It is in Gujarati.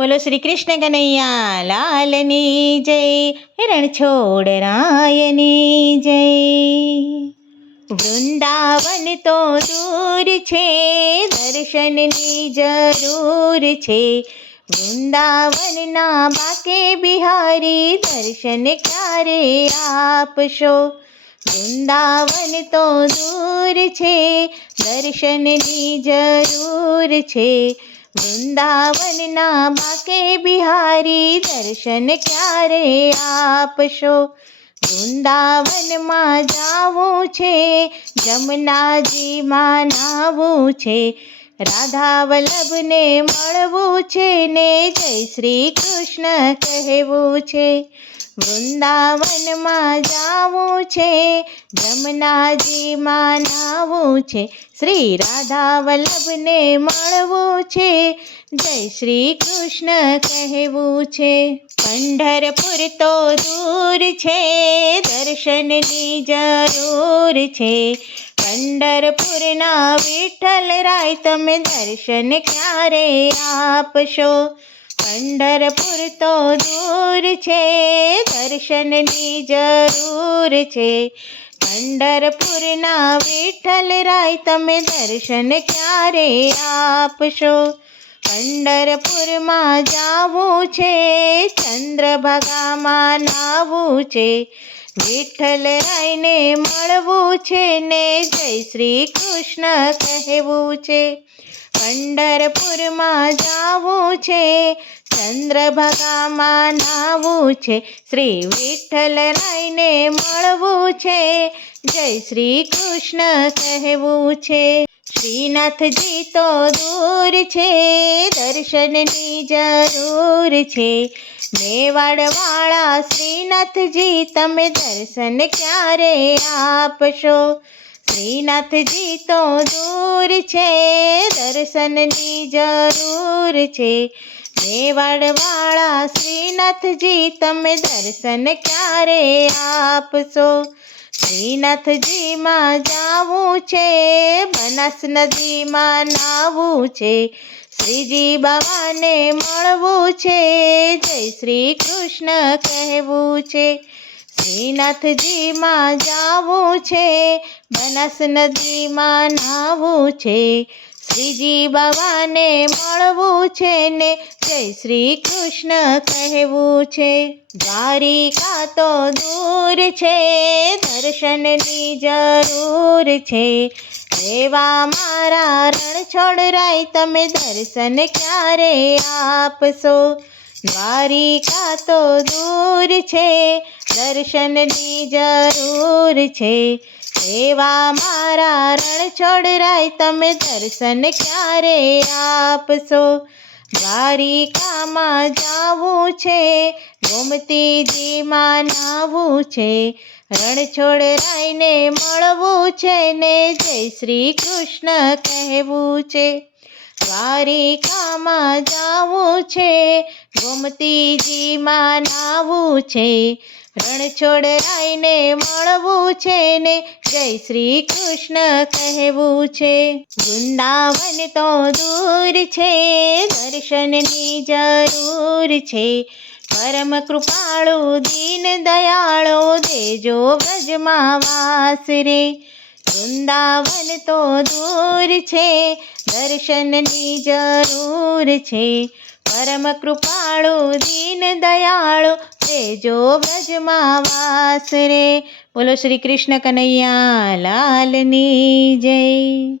બોલો શ્રી કૃષ્ણ કનૈયા લાલની જય, રણછોડ રાયની જય. વૃંદાવન તો દૂર છે, દર્શનની જરૂર છે. વૃંદાવનના બાકે બિહારી, દર્શન ક્યારે આપશો? વૃંદાવન તો દૂર છે, દર્શનની જરૂર છે. વૃંદાવનના બાકે બિહારી, દર્શન ક્યારે આપશો? વૃંદાવનમાં જાવું છે, જમનાજીમાં નાહવું છે. રાધા વલ્લભને મળવું છે ને જય શ્રી કૃષ્ણ કહેવું છે. વૃંદાવનમાં જાવું છે, જમનાજીમાં નાહવું છે. શ્રી રાધા વલ્લભને મળવું છે, જય શ્રી કૃષ્ણ કહેવું છે. પંઢરપુર તો દૂર છે, દર્શનની જરૂર છે. પંઢરપુરના વિઠ્ઠલ રાય, તમે દર્શન ક્યારે આપશો? પંઢરપુર તો દૂર છે, દર્શનની જરૂર છે. પંઢરપુરના વિઠ્ઠલ રાય, તમે દર્શન ક્યારે આપશો? પંઢરપુરમાં જાવું છે, ચંદ્રભાગામાં નાહવું છે. વિઠ્ઠલ રાયને મળવું છે ને જય શ્રી કૃષ્ણ કહેવું છે. પંઢરપુરમાં જાવું છે, ચંદ્રભાગામાં નાહવું છે. શ્રી વિઠ્ઠલ રાયને મળવું છે, જય શ્રી કૃષ્ણ કહેવું છે. શ્રીનાથજી તો દૂર છે, દર્શનની જરૂર છે. મેવાડવાળા શ્રીનાથજી, તમે દર્શન ક્યારે આપશો? શ્રીનાથજી તો દૂર છે, દર્શનની જરૂર છે. મેવાડવાળા શ્રીનાથજી, તમે દર્શન ક્યારે આપશો? શ્રીનાથજીમાં જાવું છે, બનાસ નદીમાં નાહવું છે. શ્રીજી બાવાને મળવું છે, જય શ્રી કૃષ્ણ કહેવું છે. શ્રીનાથજીમાં જાવું છે, બનાસ નદીમાં નાહવું છે. શ્રીજી બાવાને મળવું છે ને જય શ્રી કૃષ્ણ કહેવું છે. દ્વારિકા તો દૂર છે, દર્શનની જરૂર છે. રેવા મારા રણછોડ રાય, તમે દર્શન ક્યારે આપશો? દ્વારિકા તો દૂર છે, દર્શનની જરૂર છે. રેવા મારા રણછોડ રાય, તમે દર્શન ક્યારે આપશો? દ્વારિકામાં જાવું છે, ગોમતીજીમાં નાહવું છે. રણછોડ રાયને મળવું છે ને જય શ્રી કૃષ્ણ કહેવું છે. દ્વારિકામાં જાવું છે, ગોમતીજીમાં નાહવું છે. રણછોડ રાયને મળવું છે ને જય શ્રી કૃષ્ણ કહેવું છે. વૃંદાવન તો દૂર છે, દર્શનની જરૂર છે. પરમ કૃપાળુ દીન દયાળો, દેજો વ્રજમાં વાસ રે. વૃંદાવન તો દૂર છે, દર્શનની જરૂર છે. પરમ કૃપાળુ દીન દયાળો, દેજો વ્રજમાં વાસ રે. બોલો શ્રી કૃષ્ણ કનૈયા લાલની જય.